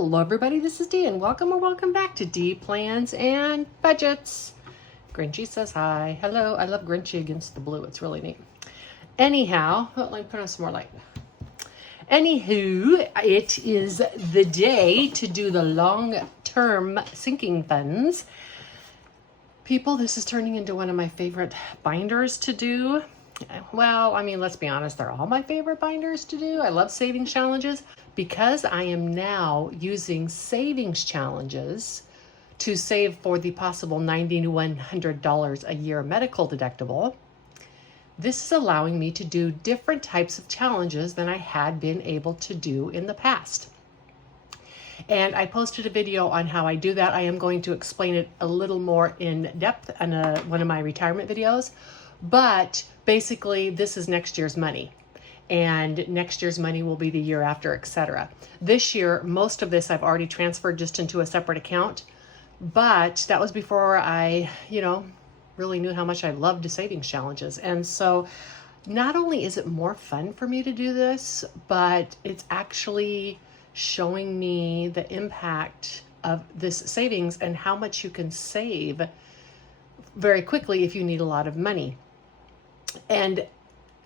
Hello everybody, this is Dee and welcome or welcome back to Dee Plans and Budgets. Grinchy says hi. Hello, I love Grinchy against the blue. It's really neat. Anyhow, let me put on some more light. Anywho, it is the day to do the long-term sinking funds. People, this is turning into one of my favorite binders to do. Well, I mean, let's be honest, they're all my favorite binders to do. I love savings challenges because I am now using savings challenges to save for the possible $90 to $100 a year medical deductible. This is allowing me to do different types of challenges than I had been able to do in the past. And I posted a video on how I do that. I am going to explain it a little more in depth in one of my retirement videos. But basically, this is next year's money. And next year's money will be the year after, etc. This year, most of this I've already transferred just into a separate account. But that was before I, really knew how much I loved savings challenges. And so not only is it more fun for me to do this, but it's actually showing me the impact of this savings and how much you can save very quickly if you need a lot of money. And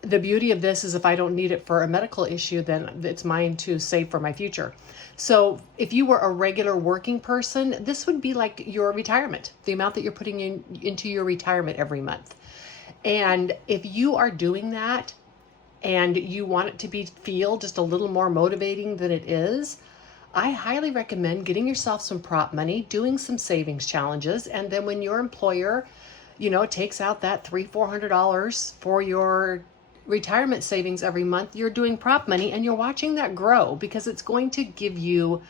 the beauty of this is if I don't need it for a medical issue, then it's mine to save for my future. So if you were a regular working person, this would be like your retirement, the amount that you're putting into your retirement every month. And if you are doing that and you want it to feel just a little more motivating than it is, I highly recommend getting yourself some prop money, doing some savings challenges, and then when your employer takes out that $300-400 for your retirement savings every month, you're doing prop money and you're watching that grow because it's going to give you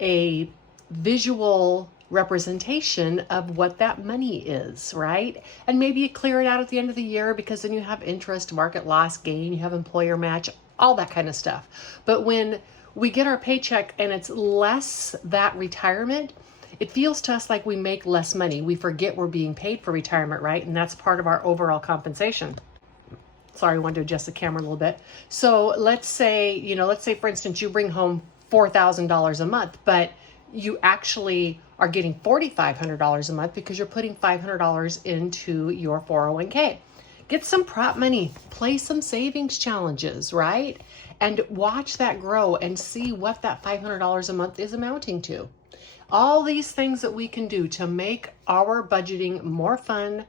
a visual representation of what that money is, right? And maybe you clear it out at the end of the year because then you have interest, market loss, gain, you have employer match, all that kind of stuff. But when we get our paycheck and it's less that retirement, it feels to us like we make less money. We forget we're being paid for retirement, right? And that's part of our overall compensation. Sorry, I wanted to adjust the camera a little bit. So let's say, for instance, you bring home $4,000 a month, but you actually are getting $4,500 a month because you're putting $500 into your 401k. Get some prop money, play some savings challenges, right? And watch that grow and see what that $500 a month is amounting to. All these things that we can do to make our budgeting more fun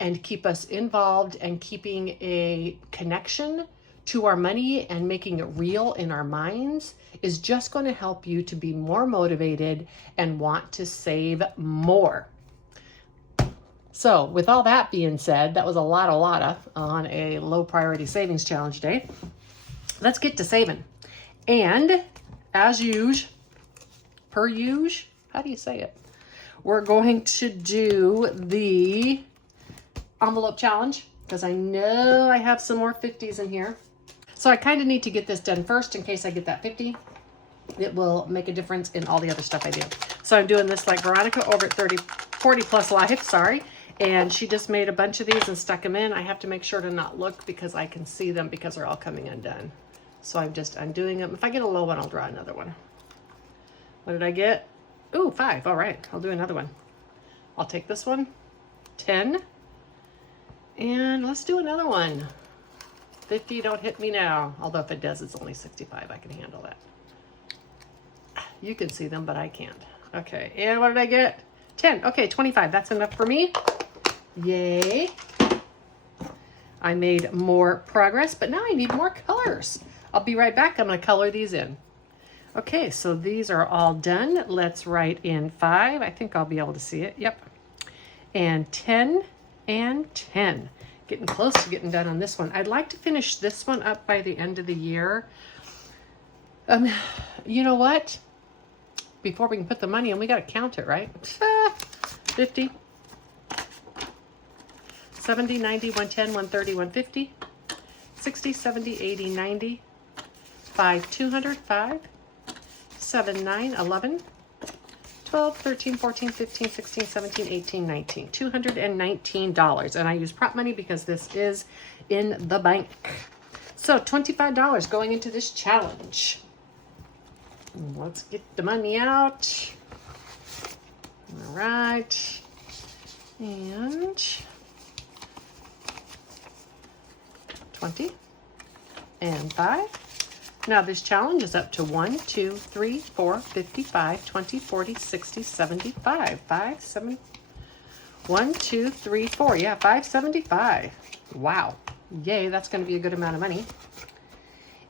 and keep us involved and keeping a connection to our money and making it real in our minds is just going to help you to be more motivated and want to save more. So with all that being said, that was a lot on a low priority savings challenge day. Let's get to saving. And as usual, how do you say it? We're going to do the envelope challenge because I know I have some more 50s in here. So I kind of need to get this done first in case I get that 50. It will make a difference in all the other stuff I do. So I'm doing this like Veronica over at 40 Plus Life, sorry. And she just made a bunch of these and stuck them in. I have to make sure to not look because I can see them because they're all coming undone. So I'm just undoing them. If I get a low one, I'll draw another one. What did I get? Ooh, 5. All right, I'll do another one. I'll take this one. 10. And let's do another one. 50, don't hit me now. Although if it does, it's only 65. I can handle that. You can see them, but I can't. Okay, and what did I get? 10. Okay, 25. That's enough for me. Yay. I made more progress, but now I need more colors. I'll be right back. I'm going to color these in. Okay, so these are all done. Let's write in 5. I think I'll be able to see it. Yep. And 10 and 10. Getting close to getting done on this one. I'd like to finish this one up by the end of the year. You know what? Before we can put the money in, we got to count it, right? 50, 70, 90, 110, 130, 150, 60, 70, 80, 90, 5, 200, 5, 7, 9, 11, 12, 13, 14, 15, 16, 17, 18, 19. $219. And I use prop money because this is in the bank. So $25 going into this challenge. Let's get the money out. All right. And 20 and 5. Now this challenge is up to 1, 2, 3, 4, 55, 20, 40, 60, 75. 5, 7, 1, 2, 3, 4. Yeah, 575. Wow. Yay, that's going to be a good amount of money.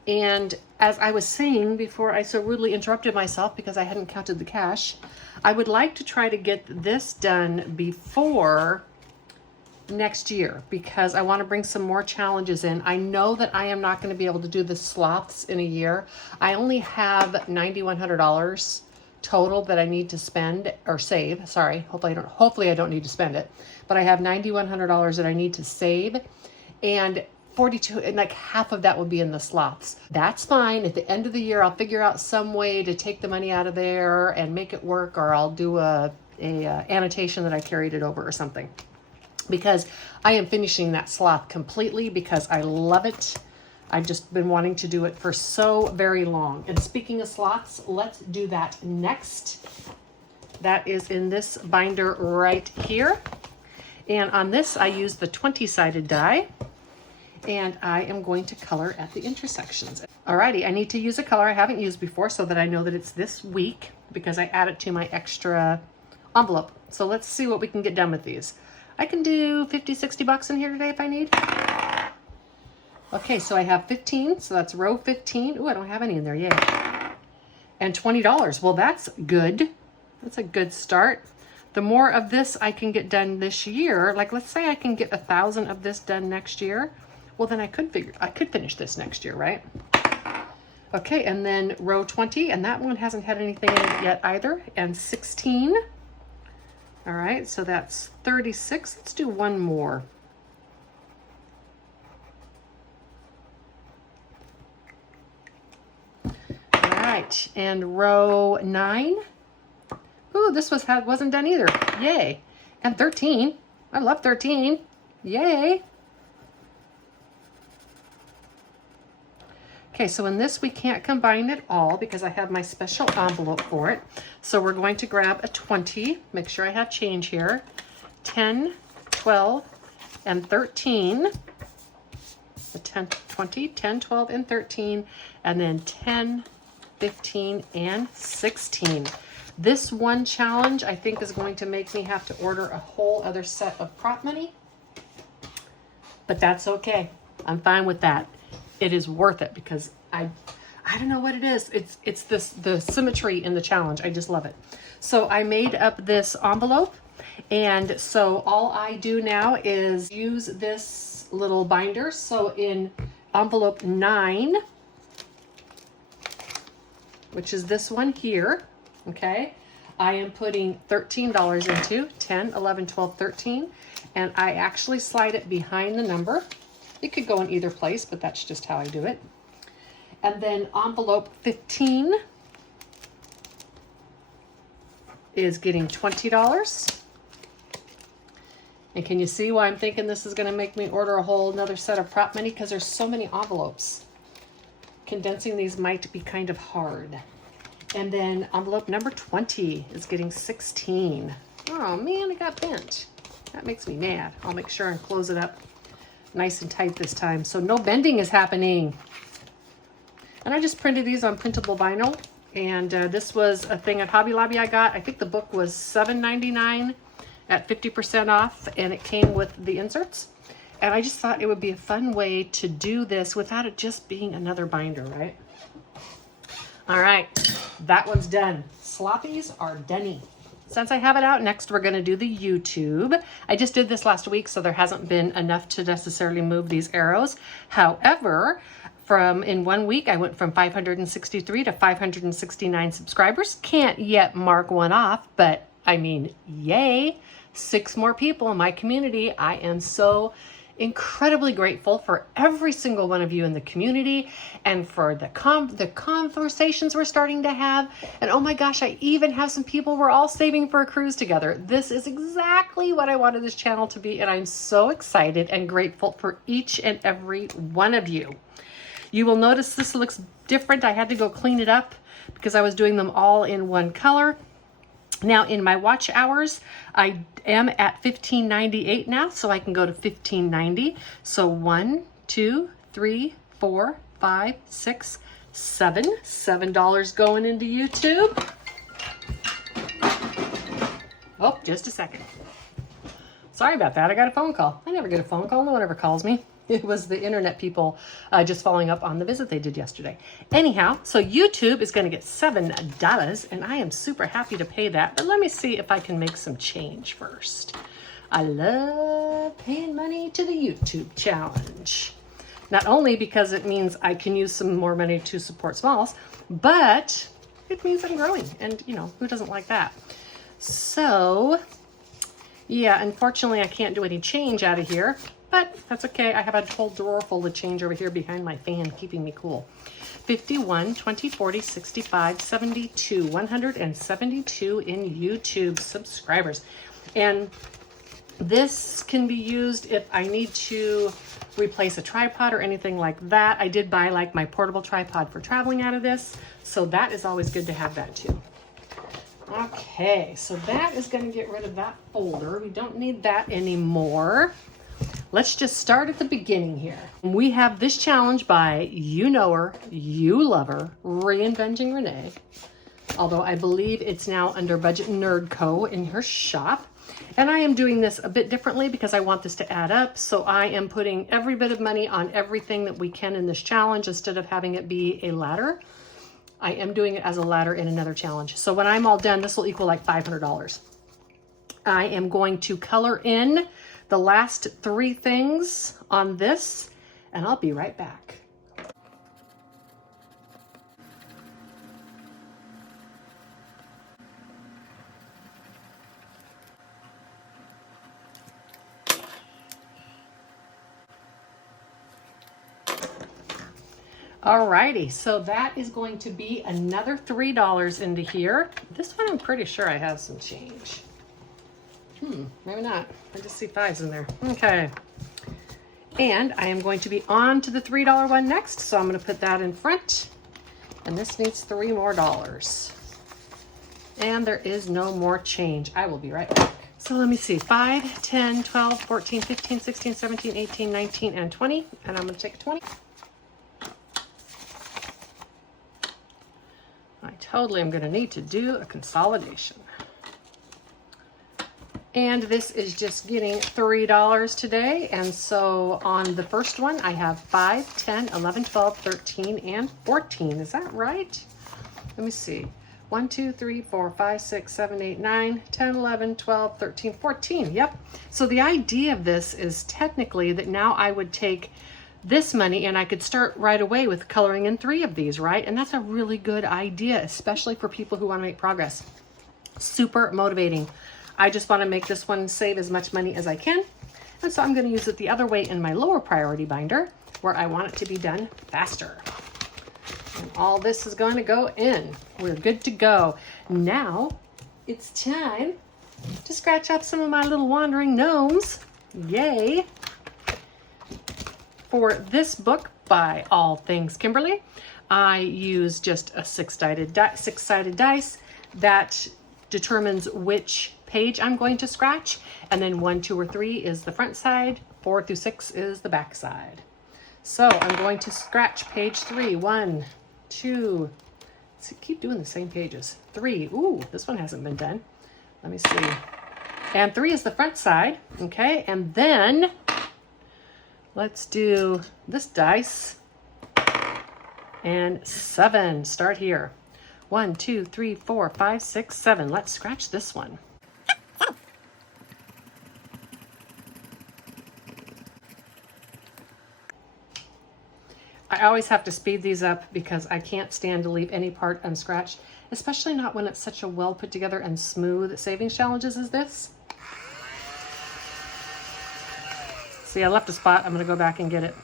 And as I was saying before I so rudely interrupted myself because I hadn't counted the cash, I would like to try to get this done before next year because I want to bring some more challenges in. I know that I am not going to be able to do the sloths in a year. I only have $9,100 total that I need to spend or save. Sorry, hopefully I don't need to spend it, but I have $9,100 that I need to save, and 42, and like half of that will be in the sloths. That's fine. At the end of the year, I'll figure out some way to take the money out of there and make it work, or I'll do a annotation that I carried it over or something. Because I am finishing that sloth completely because I love it. I've just been wanting to do it for so very long. And speaking of sloths, let's do that next. That is in this binder right here. And on this, I use the 20-sided die. And I am going to color at the intersections. Alrighty, I need to use a color I haven't used before so that I know that it's this week because I add it to my extra envelope. So let's see what we can get done with these. I can do 50, 60 bucks in here today if I need. Okay, so I have 15, so that's row 15. Ooh, I don't have any in there yet. And $20. Well, that's good. That's a good start. The more of this I can get done this year, like let's say I can get 1,000 of this done next year. Well, then I could finish this next year, right? Okay, and then row 20, and that one hasn't had anything in it yet either, and 16. All right, so that's 36. Let's do one more. All right, and row 9. Ooh, this wasn't done either. Yay. And 13. I love 13. Yay. Okay, so in this we can't combine it all because I have my special envelope for it. So we're going to grab a 20, make sure I have change here, 10, 12, and 13. The 10, 20, 10, 12, and 13, and then 10, 15, and 16. This one challenge I think is going to make me have to order a whole other set of prop money, but that's okay. I'm fine with that. It is worth it because I don't know what it is. It's the symmetry in the challenge. I just love it. So I made up this envelope, and so all I do now is use this little binder. So in envelope 9, which is this one here, okay, I am putting $13 into 10, 11, 12, 13, and I actually slide it behind the number. It could go in either place, but that's just how I do it. And then envelope 15 is getting $20. And can you see why I'm thinking this is going to make me order a whole another set of prop money? Because there's so many envelopes. Condensing these might be kind of hard. And then envelope number 20 is getting 16. Oh man, it got bent. That makes me mad. I'll make sure and close it up nice and tight this time, so no bending is happening. And I just printed these on printable vinyl, and this was a thing at Hobby Lobby I got. I think the book was $7.99 at 50% off, and it came with the inserts. And I just thought it would be a fun way to do this without it just being another binder, right? All right, that one's done. Sloppies are done. Since I have it out, next we're going to do the YouTube. I just did this last week, so there hasn't been enough to necessarily move these arrows. However, in 1 week, I went from 563 to 569 subscribers. Can't yet mark one off, but I mean, yay. 6 more people in my community. I am so incredibly grateful for every single one of you in the community and for the conversations we're starting to have. And oh my gosh, I even have some people we're all saving for a cruise together. This is exactly what I wanted this channel to be, and I'm so excited and grateful for each and every one of you. You will notice this looks different. I had to go clean it up because I was doing them all in one color. Now in my watch hours, I am at $15.98 now, so I can go to $15.90. So 1, 2, 3, 4, 5, 6, 7. $7 going into YouTube. Oh, just a second. Sorry about that. I got a phone call. I never get a phone call. No one ever calls me. It was the internet people just following up on the visit they did yesterday. Anyhow, so YouTube is going to get $7, and I am super happy to pay that. But let me see if I can make some change first. I love paying money to the YouTube challenge. Not only because it means I can use some more money to support smalls, but it means I'm growing. And, you know, who doesn't like that? So, yeah, unfortunately, I can't do any change out of here. But that's okay. I have a whole drawer full of change over here behind my fan, keeping me cool. 51, 20, 40, 65, 72, 172 in YouTube subscribers. And this can be used if I need to replace a tripod or anything like that. I did buy like my portable tripod for traveling out of this. So that is always good to have that too. Okay, so that is going to get rid of that folder. We don't need that anymore. Let's just start at the beginning here. We have this challenge by You Know Her, You Love Her, Reinventing Renee. Although I believe it's now under Budget Nerd Co. in her shop. And I am doing this a bit differently because I want this to add up. So I am putting every bit of money on everything that we can in this challenge instead of having it be a ladder. I am doing it as a ladder in another challenge. So when I'm all done, this will equal like $500. I am going to color in the last 3 things on this, and I'll be right back. Alrighty, so that is going to be another $3 into here. This one I'm pretty sure I have some change. Maybe not. I just see 5s in there. Okay. And I am going to be on to the $3 one next. So I'm going to put that in front. And this needs $3 more. And there is no more change. I will be right back. So let me see. 5, 10, 12, 14, 15, 16, 17, 18, 19, and 20. And I'm going to take a 20. I totally am going to need to do a consolidation. And this is just getting $3 today. And so on the first one, I have 5, 10, 11, 12, 13, and 14. Is that right? Let me see. 1, 2, 3, 4, 5, 6, 7, 8, 9, 10, 11, 12, 13, 14. Yep. So the idea of this is technically that now I would take this money and I could start right away with coloring in 3 of these, right? And that's a really good idea, especially for people who want to make progress. Super motivating. I just want to make this one save as much money as I can. And so I'm going to use it the other way in my lower priority binder where I want it to be done faster. And all this is going to go in. We're good to go. Now it's time to scratch up some of my little wandering gnomes. Yay. For this book by All Things Kimberly, I use just a six-sided dice that determines which page I'm going to scratch, and then 1, 2, or 3 is the front side, 4 through 6 is the back side. So I'm going to scratch page 3. 1, 2, keep doing the same pages. 3, ooh, this one hasn't been done. Let me see. And 3 is the front side, okay? And then let's do this dice. And 7, start here. 1, 2, 3, 4, 5, 6, 7. Let's scratch this one. I always have to speed these up because I can't stand to leave any part unscratched, especially not when it's such a well put together and smooth savings challenges as this. See, I left a spot. I'm going to go back and get it.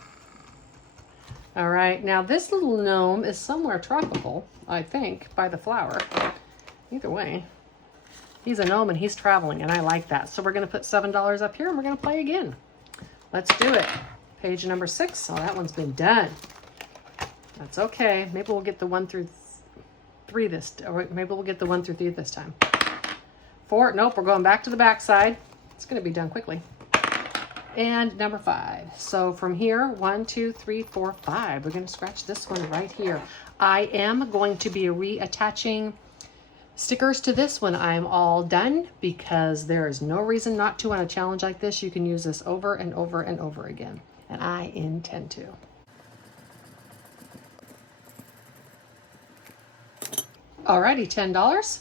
All right, now this little gnome is somewhere tropical, I think, by the flower. Either way, he's a gnome and he's traveling, and I like that. So we're going to put $7 up here, and we're going to play again. Let's do it. Page number 6. Oh, that one's been done. That's okay. Maybe we'll get the 1 through 3 this, or maybe we'll get the 1 through 3 this time. 4, nope, we're going back to the back side. It's gonna be done quickly. And number 5. So from here, 1, 2, 3, 4, 5. We're gonna scratch this one right here. I am going to be reattaching stickers to this when I'm all done, because there is no reason not to on a challenge like this. You can use this over and over and over again, and I intend to. Alrighty, $10.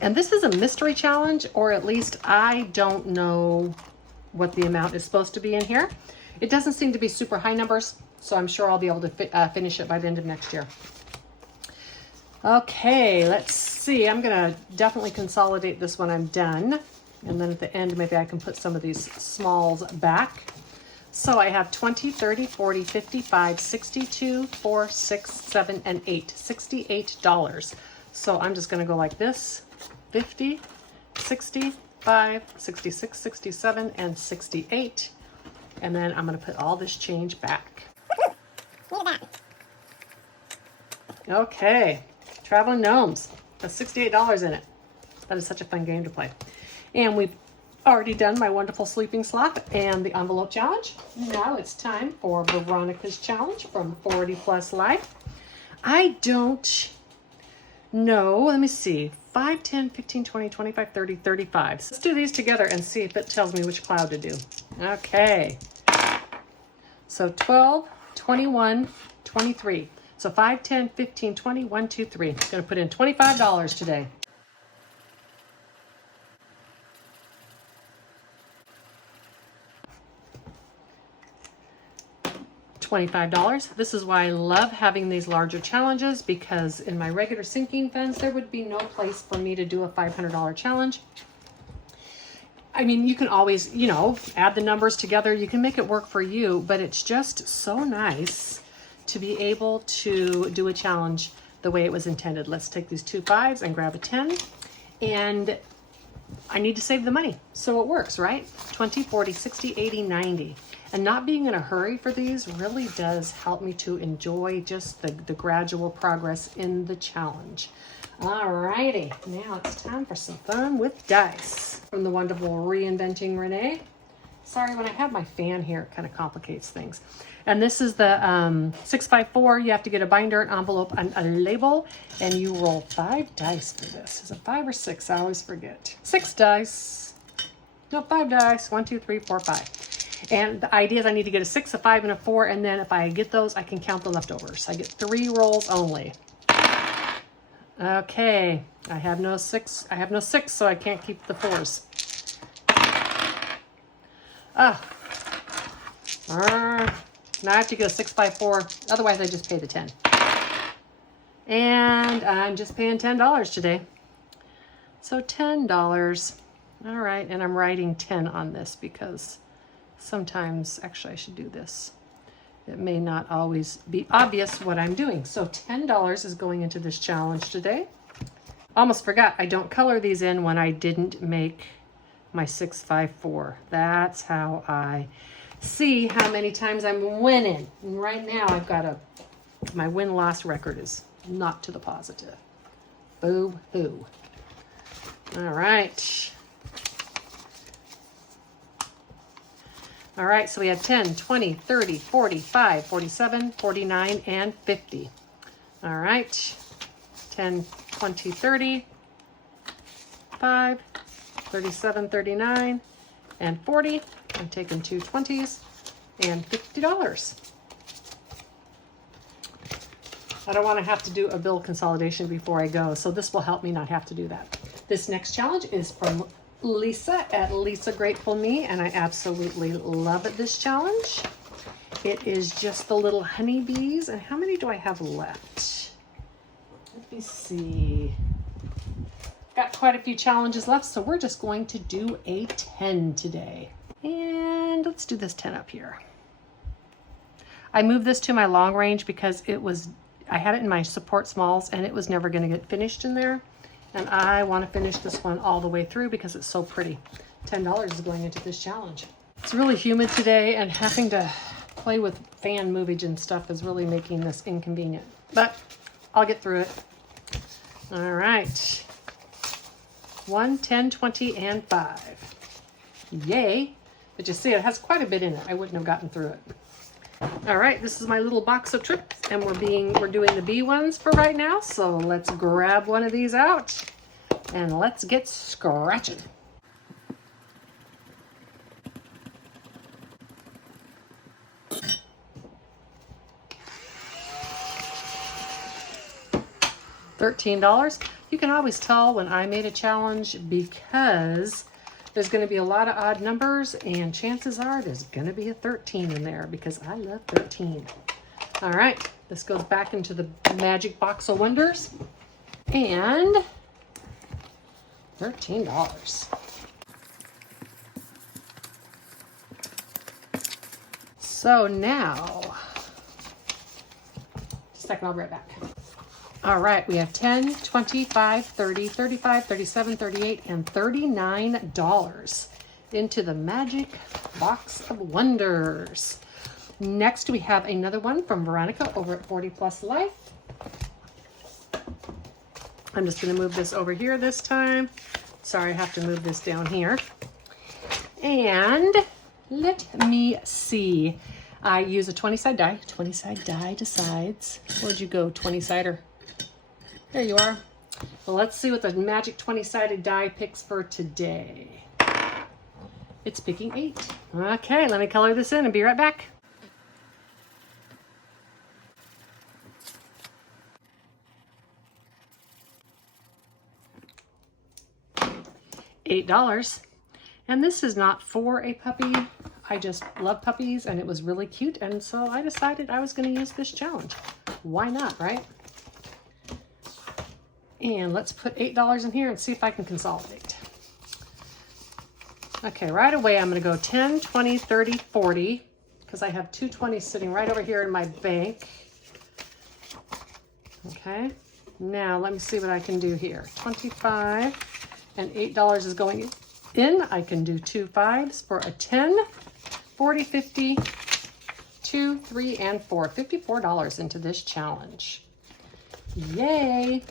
And this is a mystery challenge, or at least I don't know what the amount is supposed to be in here. It doesn't seem to be super high numbers, so I'm sure I'll be able to finish it by the end of next year. Okay, let's see. I'm gonna definitely consolidate this when I'm done. And then at the end, maybe I can put some of these smalls back. So I have 20, 30, 40, 55, 62, 4, 6, 7, and 8. $68. So I'm just gonna go like this. 50, 65, 66, 67, and 68. And then I'm gonna put all this change back. Okay. Traveling Gnomes. That's $68 in it. That is such a fun game to play. And we've already done my wonderful sleeping slot and the envelope challenge. Now it's time for Veronica's challenge from 40 Plus Life. I don't know. Let me see. 5, 10, 15, 20, 25, 30, 35. So let's do these together and see if it tells me which cloud to do. Okay. So 12, 21, 23. So 5, 10, 15, 20, 1, 2, 3. I'm going to put in $25 today. $25. This is why I love having these larger challenges, because in my regular sinking funds, there would be no place for me to do a $500 challenge. I mean, you can always, you know, add the numbers together. You can make it work for you, but it's just so nice to be able to do a challenge the way it was intended. Let's take these 2 5s and grab a 10. And I need to save the money, so it works, right? 20, 40, 60, 80, 90. And not being in a hurry for these really does help me to enjoy just the gradual progress in the challenge. Alrighty, now it's time for some fun with dice. From the wonderful Reinventing Renee. Sorry, when I have my fan here, it kind of complicates things. And this is the 654. You have to get a binder, an envelope, and a label. And you roll 5 dice for this. Is it 5 or 6? I always forget. 6 dice. No, 5 dice. 1, 2, 3, 4, 5. And the idea is I need to get a 6, a 5, and a 4. And then if I get those, I can count the leftovers. I get 3 rolls only. Okay. I have no 6. I have no 6, so I can't keep the 4s. Now I have to get a 6 by 4. Otherwise, I just pay the 10. And I'm just paying $10 today. So $10. All right, and I'm writing 10 on this because sometimes, actually, I should do this. It may not always be obvious what I'm doing. So $10 is going into this challenge today. Almost forgot, I don't color these in when I didn't make my 654. That's how I see how many times I'm winning. And right now I've got my win-loss record is not to the positive. Boo-hoo. All right. All right, so we have 10, 20, 30, 40, 5, 47, 49, and 50. All right. 10, 20, 30, 5, 37, 39, and 40. I'm taking 2 20s and $50. I don't want to have to do a bill consolidation before I go, so this will help me not have to do that. This next challenge is from Lisa at Lisa Grateful Me, and I absolutely love this challenge. It is just the little honeybees, and how many do I have left? Let me see. Got quite a few challenges left, so we're just going to do a 10 today. And let's do this 10 up here. I moved this to my long range because I had it in my support smalls and it was never going to get finished in there. And I want to finish this one all the way through because it's so pretty. $10 is going into this challenge. It's really humid today, and having to play with fan movage and stuff is really making this inconvenient. But I'll get through it. All right. 1, 10, 20, and 5. Yay. But you see, it has quite a bit in it. I wouldn't have gotten through it. All right, this is my little box of tricks, and we're doing the B ones for right now. So let's grab one of these out and let's get scratching. $13. You can always tell when I made a challenge because there's going to be a lot of odd numbers, and chances are there's going to be a 13 in there because I love 13. All right, this goes back into the magic box of wonders, and $13. So now, just a second, I'll be right back. All right, we have 10, 25, 30, 35, 37, 38, and $39 into the magic box of wonders. Next, we have another one from Veronica over at 40 Plus Life. I'm just going to move this over here this time. Sorry, I have to move this down here. And let me see. I use a 20-side die. 20-side die decides. Where'd you go, 20-sider? There you are. Well, let's see what the magic 20-sided die picks for today. It's picking 8. Okay, let me color this in and be right back. $8. And this is not for a puppy. I just love puppies and it was really cute. And so I decided I was going to use this challenge. Why not, right? And let's put $8 in here and see if I can consolidate. Okay, right away I'm going to go 10, 20, 30, 40, because I have two 20s sitting right over here in my bank. Okay, now let me see what I can do here. 25 and $8 is going in. I can do 2 5s for a 10, 40, 50, 2, 3, and 4. $54 into this challenge. Yay!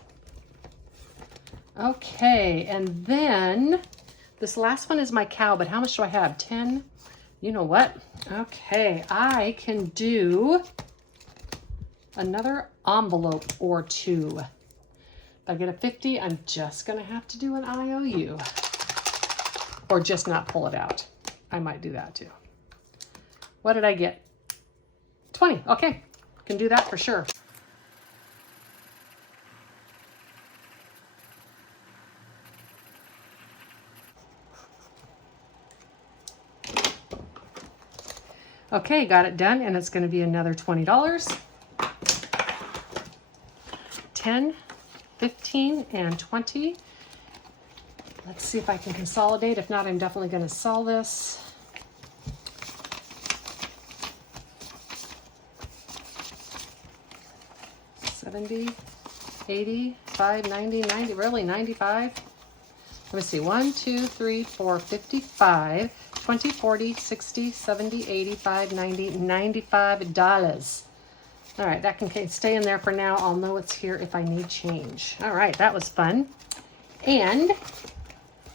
Okay, and then this last one is my cow, but how much do I have? 10? You know what? Okay, I can do another envelope or 2. If I get a 50, I'm just going to have to do an IOU. Or just not pull it out. I might do that too. What did I get? 20. Okay, can do that for sure. Okay, got it done, and it's going to be another $20. 10, 15, and 20. Let's see if I can consolidate. If not, I'm definitely going to sell this. $70, $80, $5, $90, $90, really $95. Let me see, 1, 2, 3, 4, 55, 20, 40, 60, 70, 85, 90, $95. All right, that can stay in there for now. I'll know it's here if I need change. All right, that was fun. And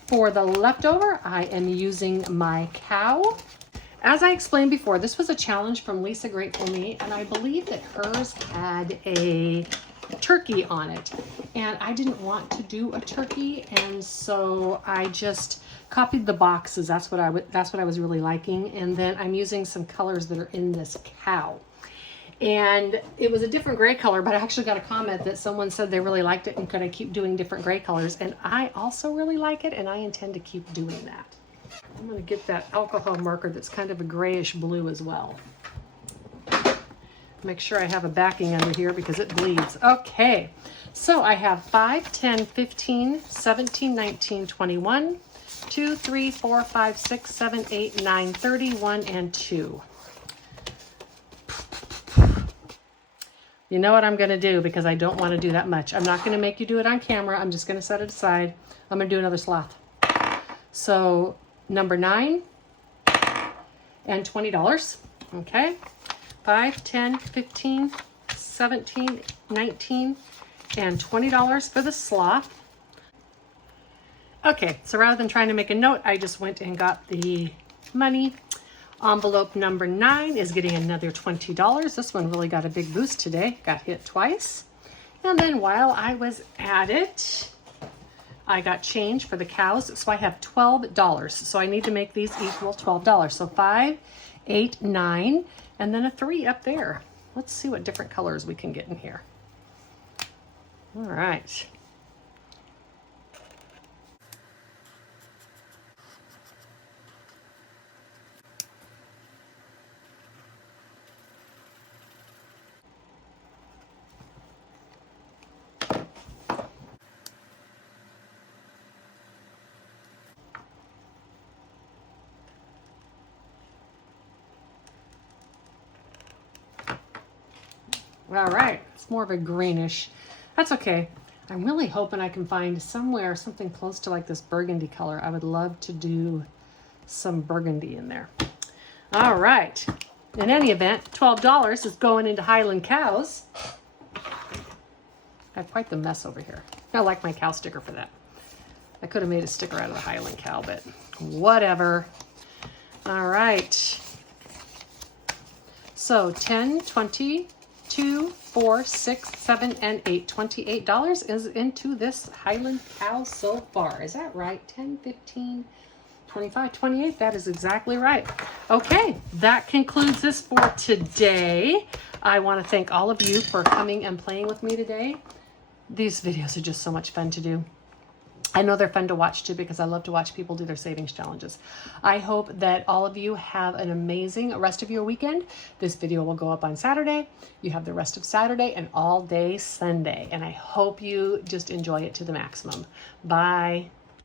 for the leftover, I am using my cow. As I explained before, this was a challenge from Lisa Grateful Me, and I believe that hers had a turkey on it. And I didn't want to do a turkey, and so I just copied the boxes. That's what I was really liking. And then I'm using some colors that are in this cow. And it was a different gray color, but I actually got a comment that someone said they really liked it and could I keep doing different gray colors. And I also really like it, and I intend to keep doing that. I'm going to get that alcohol marker that's kind of a grayish blue as well. Make sure I have a backing under here because it bleeds. Okay, so I have 5, 10, 15, 17, 19, 21, 2, 3, 4, 5, 6, 7, 8, 9, 31, and 2. You know what I'm going to do because I don't want to do that much. I'm not going to make you do it on camera. I'm just going to set it aside. I'm going to do another sloth. So number 9 and $20. Okay, 5, 10, 15, 17, 19, and $20 for the sloth. Okay, so rather than trying to make a note, I just went and got the money. Envelope number 9 is getting another $20. This one really got a big boost today. Got hit twice. And then while I was at it, I got change for the cows. So I have $12. So I need to make these equal $12. So 5, 8, 9, and then a 3 up there. Let's see what different colors we can get in here. All right. All right, it's more of a greenish. That's okay. I'm really hoping I can find somewhere something close to like this burgundy color. I would love to do some burgundy in there. All right. In any event, $12 is going into Highland Cows. I have quite the mess over here. I like my cow sticker for that. I could have made a sticker out of the Highland cow, but whatever. All right. So 10, 20, 2, 4, 6, 7, and 8. $28 is into this Highland cow so far. Is that right? 10, 15, 25, 28. That is exactly right. Okay, that concludes this for today. I want to thank all of you for coming and playing with me today. These videos are just so much fun to do. I know they're fun to watch too because I love to watch people do their savings challenges. I hope that all of you have an amazing rest of your weekend. This video will go up on Saturday. You have the rest of Saturday and all day Sunday. And I hope you just enjoy it to the maximum. Bye.